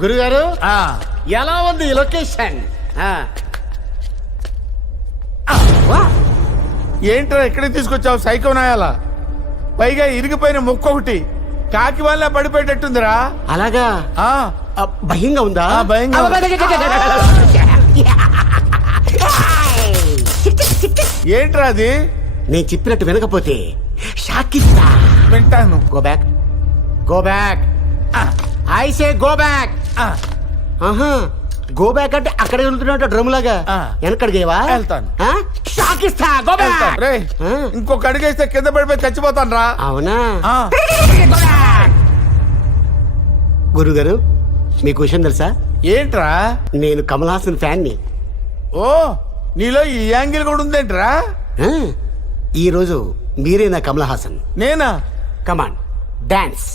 గురుగారు ఆ, ఎలా ఉంది ఈ లొకేషన్? ఏంట్రా ఎక్కడికి తీసుకొచ్చావు సైకో నాయాలా? పైగా ఇరిగిపోయిన ముక్క ఒకటి కాకి వల్ల పడిపోయేటట్టుందిరా. అలాగా? ఆ, భయంగా ఉందా? ఆ, భయంగా ఉంది. ఏంట్రా అది? నేను చెప్పినట్టు వినకపోతే షాకిస్తా. వింటాను. Go back, go back. I say go back. ఆహా, గో బ్యాక్ అంటే అక్కడ వెళ్తున్నట్టు డ్రమ్ లాగా వెనకడిగేవా? వెళ్తాను. షాకిస్తా. Go back. రే, ఇంకొక అడుగేస్తే కింద పడిపోయి చచ్చిపోతాను రా. అవునా? గురుగారు మీకు విషయం తెలుసా? ఏంట్రా? నేను కమల్ హాసన్ ఫ్యాన్ ని. ఓ, నీలో ఈ యాంగిల్ కూడా ఉందేంట్రా? ఈ రోజు మీరే నా కమల్ హాసన్. నేనా? Come on dance.